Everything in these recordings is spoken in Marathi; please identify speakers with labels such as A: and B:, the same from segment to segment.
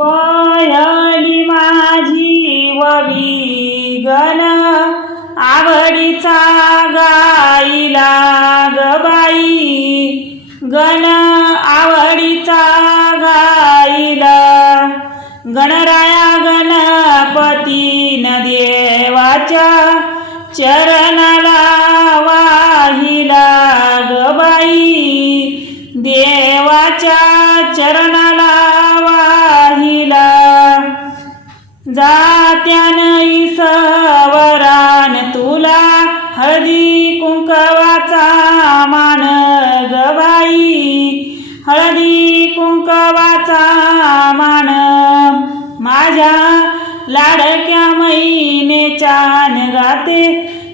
A: पळली माझी ववी गण. आवडीचा गाईला गबाई गण आवडीचा गाईला. गणराया गणपती न देवाच्या चरणाला वाहिला गबाई देवाच्या चरणाला जात्यान सवरान तुला हळदी कुंकवाचा मान गबाई हळदी कुंकवाचा मान माझ्या लाडक्या मैनेच्यान गाते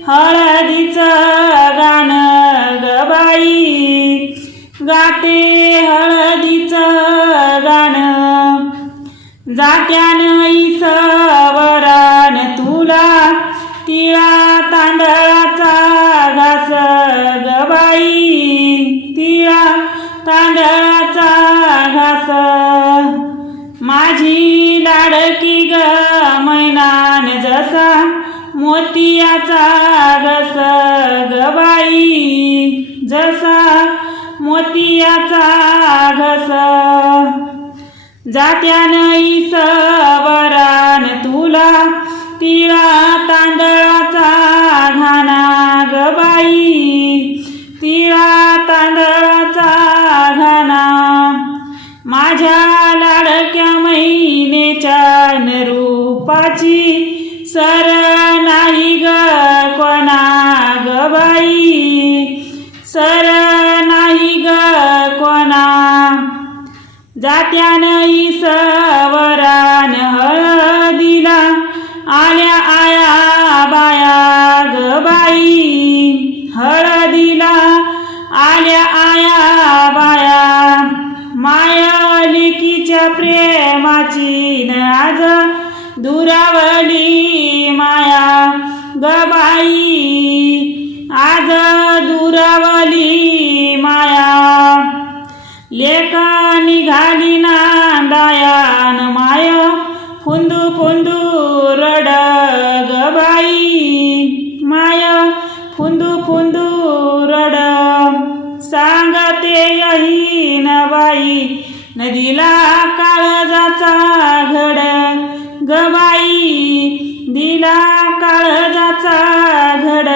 A: हळदीचं गाणं गबाई गाते हळदीचं जात्यान वरान तुला तिळा तांदळाचा घास गबाई तिळा तांदळाचा घास. माझी लाडकी ग मैनान जसा मोतियाचा घस गबाई जसा मोतियाचा घस. जात्यान सवरान तुला. तिळा तांदळाचा घाना गबाई तिळा तांदळाचा घाना माझ्या लाडक्या महिनेच्या रूपाची सर नाही ग कोणा गबाई सर जात्यान इसवरान हळदीला आल्या आया बाया गबाई हळदीला आल्या आया बाया. मायालिकीच्या प्रेमाची आज दुरावली माया. गबाई आज दुरावली बाई नदीला काळजाचा घड गबाई. दिला काळजाचा घड.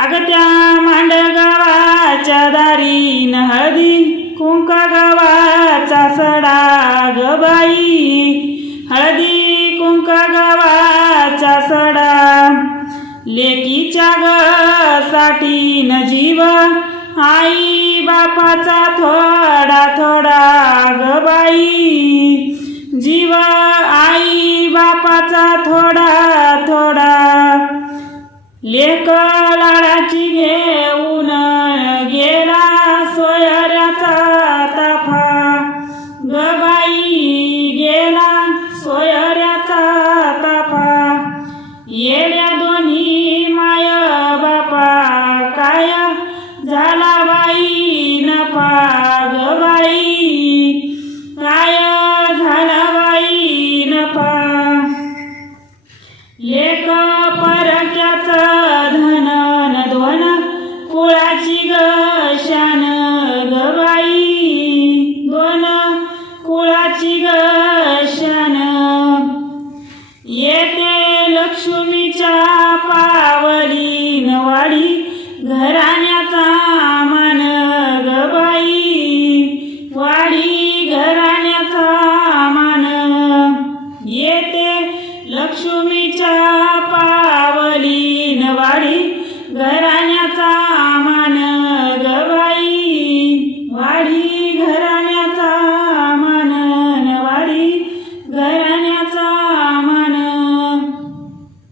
A: अगं त्या मांडगावाच्या दारी न हळदी कुंका गावाचा सडा गबाई. हळदी कुंका गावाचा सडा. लेकीच्या ग साठी न जीव आई. बापाचा थोडा थोडा ग बाई. जीव आई बापाचा थोडा थोडा. लेक लाडाची घेऊन देवाची गशन येते लक्ष्मीच्या पावली नवाडी घराण्याचा मन गबाई वाडी घराण्याचा मन. येते लक्ष्मीच्या पावली नवाडी घराण्या